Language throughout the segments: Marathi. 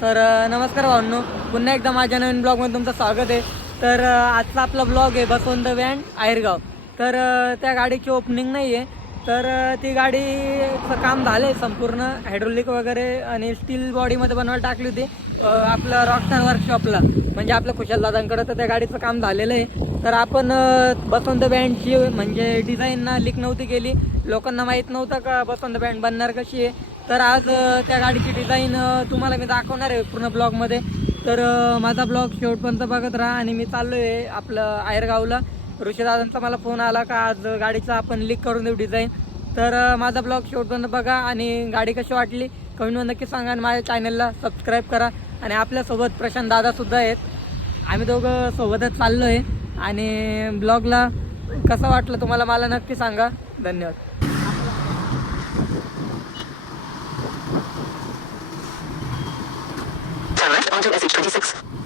तर नमस्कार भाऊंनो. पुन्हा एकदा माझ्या नवीन ब्लॉगमध्ये तुमचं स्वागत आहे. तर आजचा आपला ब्लॉग आहे बसवंत व्हॅन आयरगाव तर त्या गाडीची ओपनिंग नाही आहे तर ती गाडीचं काम झालं आहे संपूर्ण. हायड्रोलिक वगैरे आणि स्टील बॉडीमध्ये बनवायला टाकली होती. आपलं रॉकस्टार वर्कशॉपला म्हणजे आपलं खुशाल दादांकडं तर त्या गाडीचं काम झालेलं आहे. तर आपण बसवंत बँडची म्हणजे डिझाईन लिक नव्हती केली. लोकांना माहीत नव्हतं का बसवंत बँड बनणार कशी आहे. तर आज त्या गाडीची डिझाईन तुम्हाला मी दाखवणार आहे पूर्ण ब्लॉगमध्ये तर माझा ब्लॉग शेवटपर्यंत बघत राहा आणि मी चाललो आहे आपलं आयरगावला. ऋषीदादांचा मला फोन आला का आज गाडीचा आपण लीक करून देऊ डिझाईन तर माझा ब्लॉग शेवटपर्यंत बघा आणि गाडी कशी वाटली कमेंटमध्ये नक्की सांगा आणि माझ्या चॅनलला सबस्क्राईब करा. आणि आपल्यासोबत प्रशांत दादासुद्धा आहेत. आम्ही दोघं सोबतच चाललो आहे आणि ब्लॉगला कसं वाटलं तुम्हाला मला नक्की सांगा. धन्यवाद. To SH26.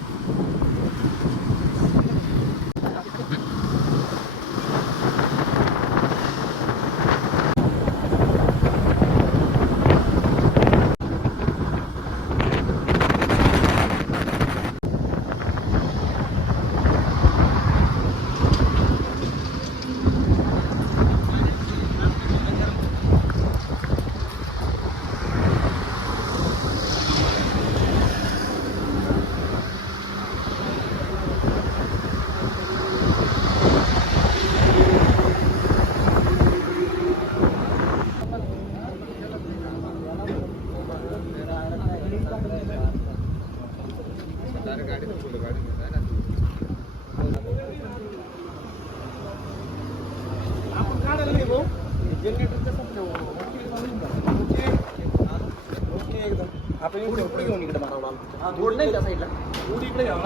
आपण एवढे पुढे घेऊन इकडे मारावं लागलं रोड नाही त्या साईडला एवढी इकडे घ्यावं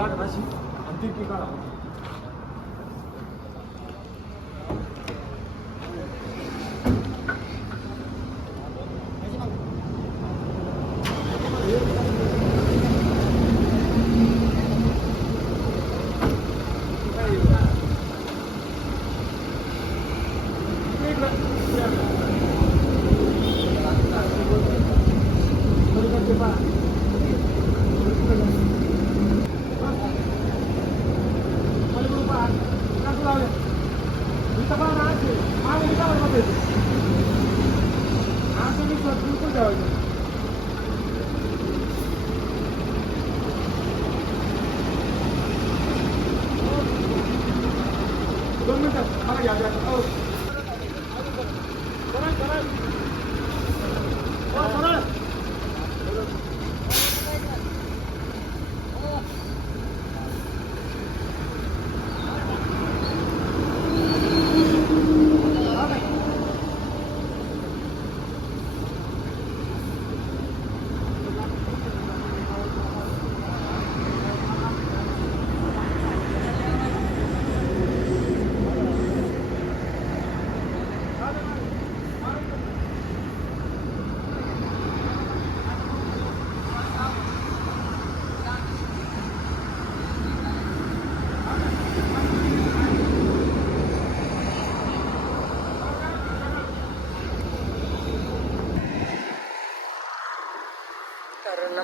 봐.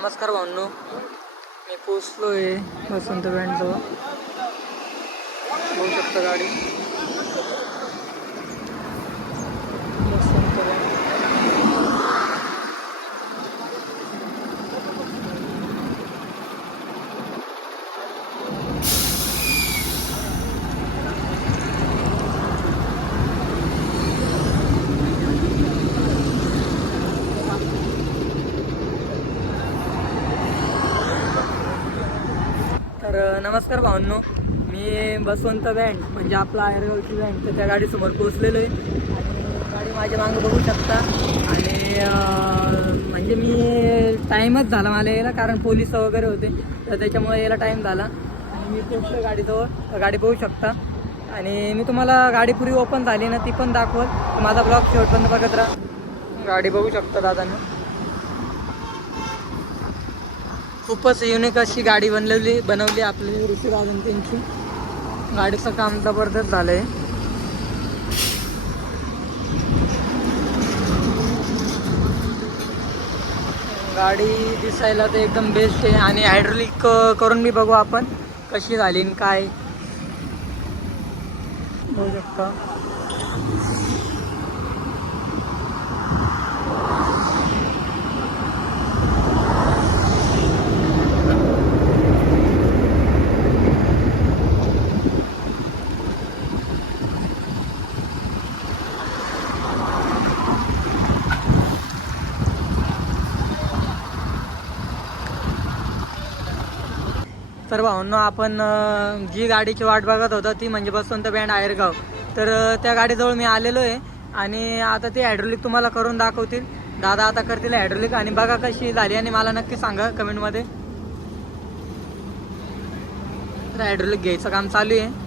नमस्कार भाऊंनो. मी पोचलो आहे वसंत बँडजवळ. बघू शकता गाडी वसंत बँड तर नमस्कार भावांनो. मी बसवंत बँड म्हणजे आपला आयरगावची बँड तर त्या गाडीसमोर पोहोचलेलो आहे. आणि गाडी माझ्या मागं बघू शकता. आणि म्हणजे मी टाईमच झाला मला यायला कारण पोलीस वगैरे होते. तर त्याच्यामुळे यायला टाईम झाला. आणि मी पोचलो गाडीजवळ. गाडी बघू शकता. आणि मी तुम्हाला गाडी पुरी ओपन झाली ना ती पण दाखवत माझा ब्लॉग शेवटपर्यंत बघत राहा. गाडी बघू शकता दादांना. खूपच युनिक अशी गाडी बनवली बनवली आपली ऋषी राजन त्यांची गाडीचं काम जबरदस्त झालंय. गाडी दिसायला तर एकदम बेस्ट आहे आणि हायड्रोलिक करून बी बघू आपण कशी झाली काय. बघू शकता. तर भाऊंनो आपण जी गाडीची वाट बघत होतो ती म्हणजे बसवंत बँड आयरगाव. तर त्या गाडीजवळ मी आलेलो आहे आणि आता ते हायड्रोलिक तुम्हाला करून दाखवतील. दादा आता करतील हायड्रोलिक आणि बघा कशी झाली आणि मला नक्की सांगा कमेंटमध्ये तर हायड्रोलिक घ्यायचं काम चालू आहे.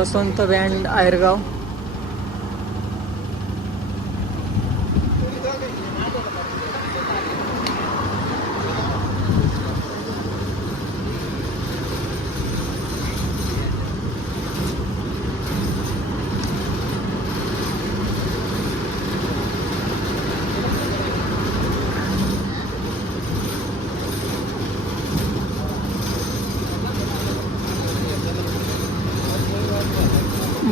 बसवंत बँड आयरगाव.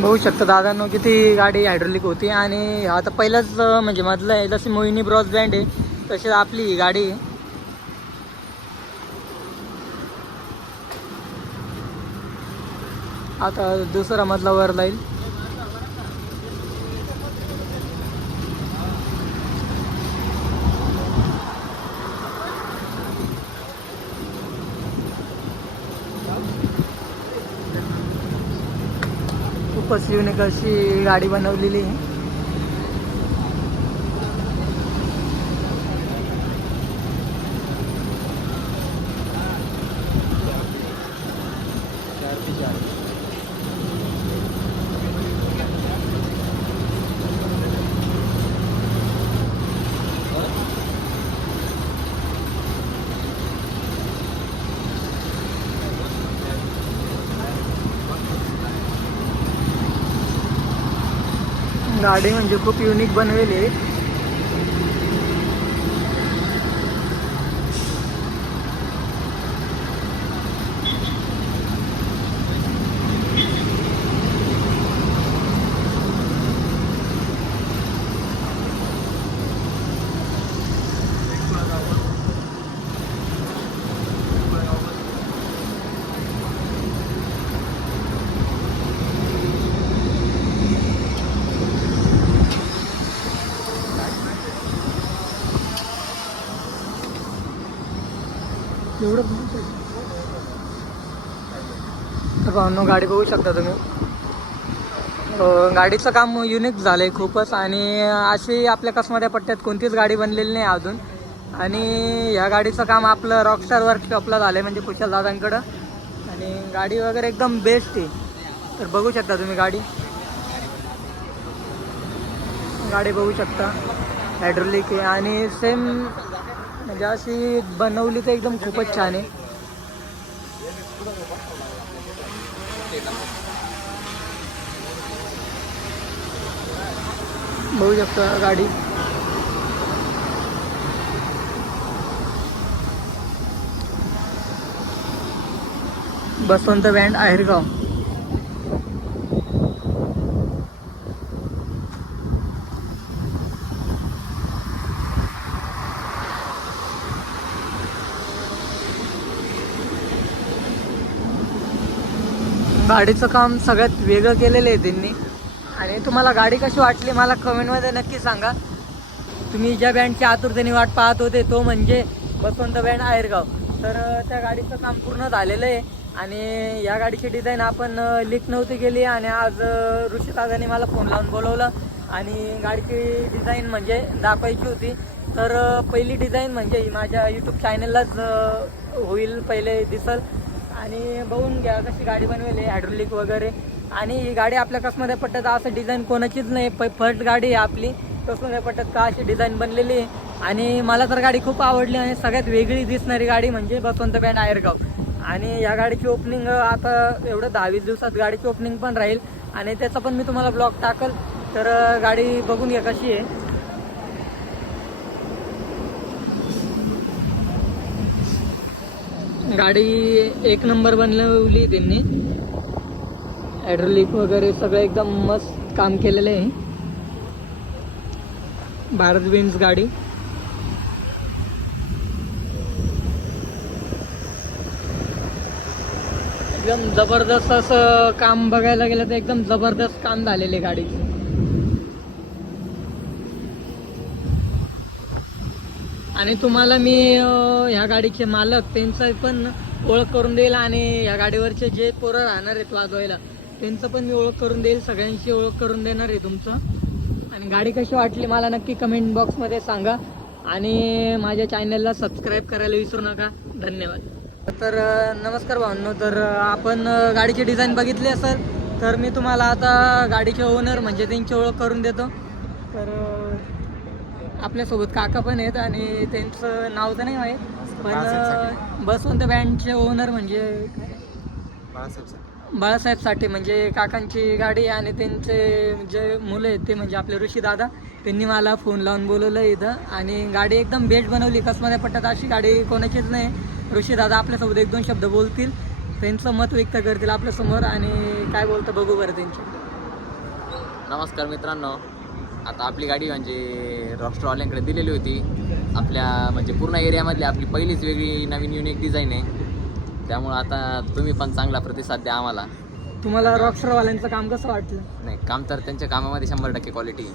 बघू शकता दादांनो किती गाडी हायड्रोलिक होती आणि आता पहिलंच म्हणजे मधलं आहे. जशी मोहिनी ब्रॉज ब्रँड आहे तशीच आपली ही गाडी आहे. आता दुसरा मधला वर जाईल खूपच युनिक अशी गाडी बनवलेली आहे. गाडी म्हणजे खूप युनिक बनवेली आहे एवढं तर गाडी बघू शकता तुम्ही. हो, गाडीचं काम युनिक झालं आहे खूपच आणि अशी आपल्या कसमध्ये पट्ट्यात कोणतीच गाडी बनलेली नाही अजून. आणि ह्या गाडीचं काम आपलं रॉकस्टार वर्कशॉपला झालं आहे म्हणजे कुशल दादांकडं. आणि गाडी वगैरे एकदम बेस्ट आहे. तर बघू शकता तुम्ही गाडी. गाडी बघू शकता. हायड्रोलिक आहे आणि सेम म्हणजे अशी बनवली तर एकदम खूपच छान आहे. बघू शकता गाडी. बसवंत बँड आहेरगाव. गाडीचं काम सगळ्यात वेगळं केलेलं आहे त्यांनी. आणि तुम्हाला गाडी कशी वाटली मला कमेंटमध्ये नक्की सांगा. तुम्ही ज्या बँडची आतुरतेने वाट पाहत होते तो म्हणजे बसवंत बँड आयरगाव तर त्या गाडीचं काम पूर्ण झालेलं आहे आणि या गाडीची डिझाईन आपण लीक नव्हती केली आणि आज अं, मला फोन लावून बोलवलं आणि गाडीची डिझाईन म्हणजे दाखवायची होती. तर पहिली डिझाईन म्हणजे ही माझ्या यूट्यूब चॅनललाच होईल पहिले दिसल. आणि बघून घ्या कशी गाडी बनवेल हायड्रोलिक वगैरे. आणि ही गाडी आपल्या कसमध्ये पट्ट्यात असं डिझाईन कोणाचीच नाही. प फर्स्ट गाडी आहे आपली. कसमध्ये पट्ट्यात का अशी डिझाईन बनलेली आहे. आणि मला तर गाडी खूप आवडली आणि सगळ्यात वेगळी दिसणारी गाडी म्हणजे बसवंत बँड आयरगाव आणि या गाडीची ओपनिंग आता एवढं दहावीस दिवसात गाडीची ओपनिंग पण राहील. आणि त्याचा पण मी तुम्हाला ब्लॉग टाकल. तर गाडी बघून घ्या कशी आहे. गाडी एक नंबर बनवली त्यांनी. हायड्रोलिक वगैरे सगळं एकदम मस्त काम केलेलं आहे. भारत विन्स गाडी. एकदम जबरदस्त असं काम बघायला गेलं तर एकदम जबरदस्त काम झालेले गाडी. आणि तुम्हाला मी ह्या गाडीचे मालक त्यांचं पण ओळख करून देईल आणि ह्या गाडीवरचे जे पोरं राहणार आहेत वाजवायला त्यांचं पण मी ओळख करून देईल सगळ्यांची ओळख करून देणार आहे तुमचं. आणि गाडी कशी वाटली मला नक्की कमेंट बॉक्समध्ये सांगा. आणि माझ्या चॅनलला सबस्क्राईब करायला विसरू नका. धन्यवाद. तर नमस्कार भावनो. तर आपण गाडीची डिझाईन बघितली असेल तर मी तुम्हाला आता गाडीचे ओनर म्हणजे त्यांची ओळख करून देतो. तर आपल्यासोबत काका पण आहेत आणि त्यांचं नाव तर नाही माहीत पण बसवंत बँडचे ओनर म्हणजे? बाळासाहेब साठे म्हणजे काकांची गाडी आणि त्यांचे जे मुलं आहेत ते म्हणजे आपले ऋषी दादा त्यांनी मला फोन लावून बोलवलं इथं. आणि गाडी एकदम बेस्ट बनवली कसमध्ये पट्ट्यात अशी गाडी कोणाचीच नाही. ऋषी दादा आपल्यासोबत एक दोन शब्द बोलतील. त्यांचं मत व्यक्त करतील आपल्यासमोर आणि काय बोलतं बघू बरं त्यांचे. नमस्कार मित्रांनो. आता आपली गाडी म्हणजे रॉकस्टरवाल्यांकडे दिलेली होती. आपल्या म्हणजे पूर्ण एरियामधली आपली पहिलीच वेगळी नवीन युनिक डिझाईन आहे. त्यामुळं आता तुम्ही पण चांगला प्रतिसाद द्या आम्हाला. तुम्हाला रॉकस्टरवाल्यांचं काम कसं वाटलं? नाही काम तर त्यांच्या कामामध्ये शंभर टक्के क्वालिटी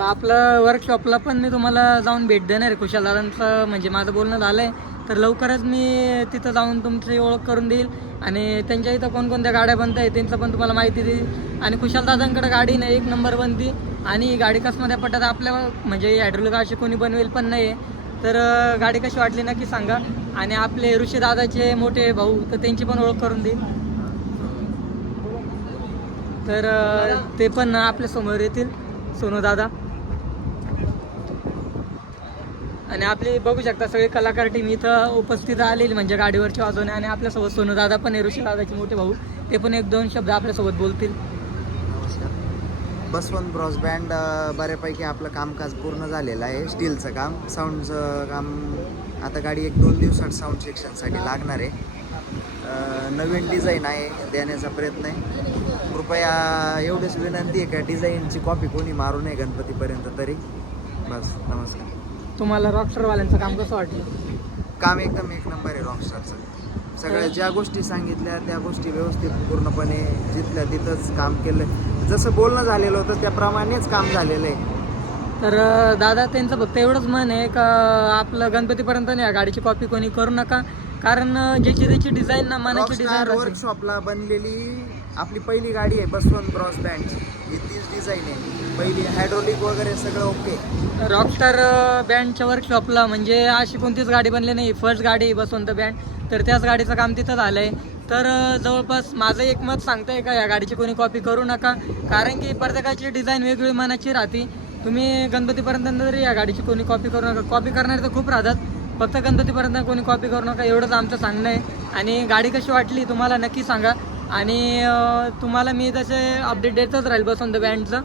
आपलं वर्कशॉपला पण मी तुम्हाला जाऊन भेट देणार आहे कुशाल दादांचं म्हणजे माझं बोलणं झालं आहे तर लवकरच मी तिथं जाऊन तुमची ओळख करून देईल आणि त्यांच्या इथं कोणकोणत्या गाड्या बनत आहेत त्यांचं पण तुम्हाला माहिती देईल. आणि कुशाल दादांकडे गाडी नाही एक नंबर बनती. आणि ही गाडी कसमध्ये पटत आपल्या म्हणजे हायड्रोलिक अशी कोणी बनवेल पण नाही आहे तर अं, गाडी कशी वाटली नक्की सांगा. आणि आपले ऋषी दादाचे मोठे भाऊ तर त्यांची पण ओळख करून देईल तर ते पण आपल्यासमोर येतील सोनू दादा. आणि आपली बघू शकता सगळे कलाकार टीम इथं उपस्थित आलेली म्हणजे गाडीवरची वाजवणे आणि आपल्यासोबत सोनू दादा पण आहे ऋषी दादाचे मोठे भाऊ. ते पण एक दोन शब्द आपल्यासोबत बोलतील. बसवंत ब्रॉसबँड बऱ्यापैकी आपलं कामकाज पूर्ण झालेलं आहे. स्टीलचं काम साऊंडचं काम आता गाडी एक दोन दिवसात साऊंड सेक्शनसाठी लागणार आहे. नवीन डिझाईन आहे देण्याचा प्रयत्न आहे. कृपया एवढीच विनंती आहे का डिझाईनची कॉपी कोणी मारू नये गणपतीपर्यंत तरी. बस नमस्कार. तुम्हाला रॉकस्टरवाल्यांचं काम कसं वाटलं? काम एकदम एक नंबर आहे रॉकस्टारचं सगळ्या ज्या गोष्टी सांगितल्या त्या गोष्टी व्यवस्थित पूर्णपणे जिथल्या तिथंच काम केलं. जसं बोलणं झालेलं होतं त्याप्रमाणेच काम झालेलं आहे. तर दादा त्यांचं फक्त एवढंच म्हण आहे का आपलं गणपतीपर्यंत नाही या गाडीची कॉपी कोणी करू नका. कारण ज्याची त्याची डिझाईन ना मनाची डिझाईन वर्कशॉपला बनलेली आपली पहिली गाडी आहे बसवंत ब्रॉस बँड ही तीच डिझाईन आहे. पहिली हायड्रोलिक वगैरे सगळं ओके रॉकस्टार बँडच्या वर्कशॉपला म्हणजे अशी कोणतीच गाडी बनली नाही. फर्स्ट गाडी आहे बसवंत बँड तर त्याच गाडीचं काम तिथं झालं आहे तर जवळपास माझं एक मत सांगतंय का या गाडीची कोणी कॉपी करू नका. कारण की प्रत्येकाची डिझाईन वेगळी मनाची राहते. तुम्ही गणपतीपर्यंत जरी या गाडीची कोणी कॉपी करू नका. कॉपी करणारे तर खूप राहतात. फक्त गणपतीपर्यंत कोणी कॉपी करू नका. एवढंच आमचं सांगणं आहे. आणि गाडी कशी वाटली तुम्हाला नक्की सांगा. आणि तुम्हाला मी तसे अपडेट देतच राहील बसून द बँडचं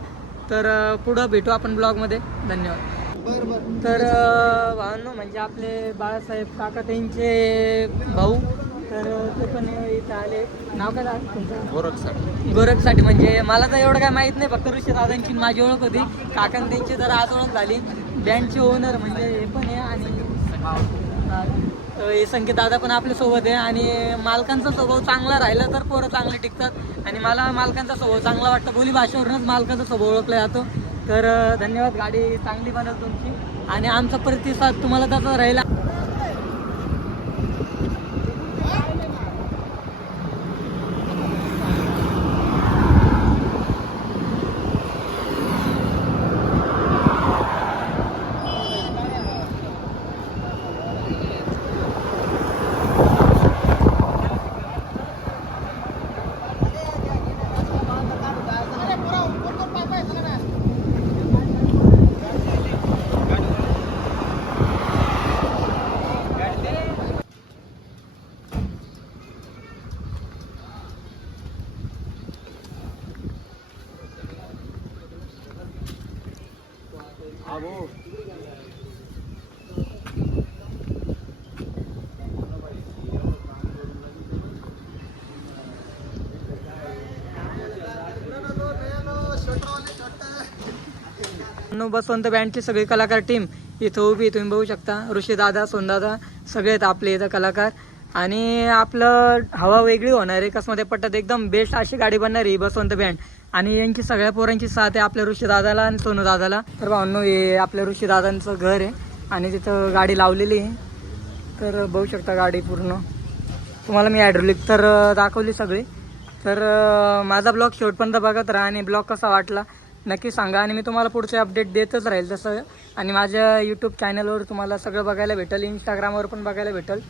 तर पुढं भेटू आपण ब्लॉगमध्ये. धन्यवाद. तर अं, भावांनो म्हणजे आपले बाळासाहेब काका त्यांचे भाऊ तर ते पण इथं आले. नाव काय झालं तुमचं? गोरखसाठी गोरखसाठी म्हणजे मला तर एवढं काय माहीत नाही. फक्त ऋषी दादांची माझी ओळख होती. काकां त्यांची तर आज ओळख झाली. बँडचे ओनर म्हणजे हे पण आहे आणि हे संकेत दादा पण आपल्यासोबत आहे आणि मालकांचा स्वभाव चांगला राहिला तर पोरं चांगले टिकतात. आणि मला मालकांचा स्वभाव चांगला वाटतं. बोली भाषेवरूनच मालकाचा स्वभाव ओळखला जातो. तर धन्यवाद. गाडी चांगली बनल तुमची. आणि आमचा प्रतिसाद तुम्हाला तसा राहिला. भावांनो बसवंत बँडची सगळी कलाकार टीम इथं उभी तुम्ही बघू शकता ऋषीदादा सोनदादा सगळे आहेत आपले इथं कलाकार. आणि आपलं हवा वेगळी होणार आहे. कसमध्ये पट्ट्यात एकदम बेस्ट अशी गाडी बनणार आहे ही बसवंत बँड. आणि यांची सगळ्या पोरांची साथ आहे आपल्या ऋषीदादाला आणि सोनूदादाला तर भावांनो हे आपल्या ऋषीदादांचं घर आहे आणि तिथं गाडी लावलेली आहे. तर बघू शकता गाडी पूर्ण. तुम्हाला मी हायड्रोलिक तर दाखवली सगळी. तर माझा ब्लॉग शेवटपर्यंत बघत राहा आणि ब्लॉग कसा वाटला नक्की सांगा आणि मी तुम्हाला पुढचे अपडेट देतच राहील तसं. आणि माझ्या यूट्यूब चॅनलवर तुम्हाला सगळं बघायला भेटेल इंस्टाग्रामवर पण बघायला भेटेल.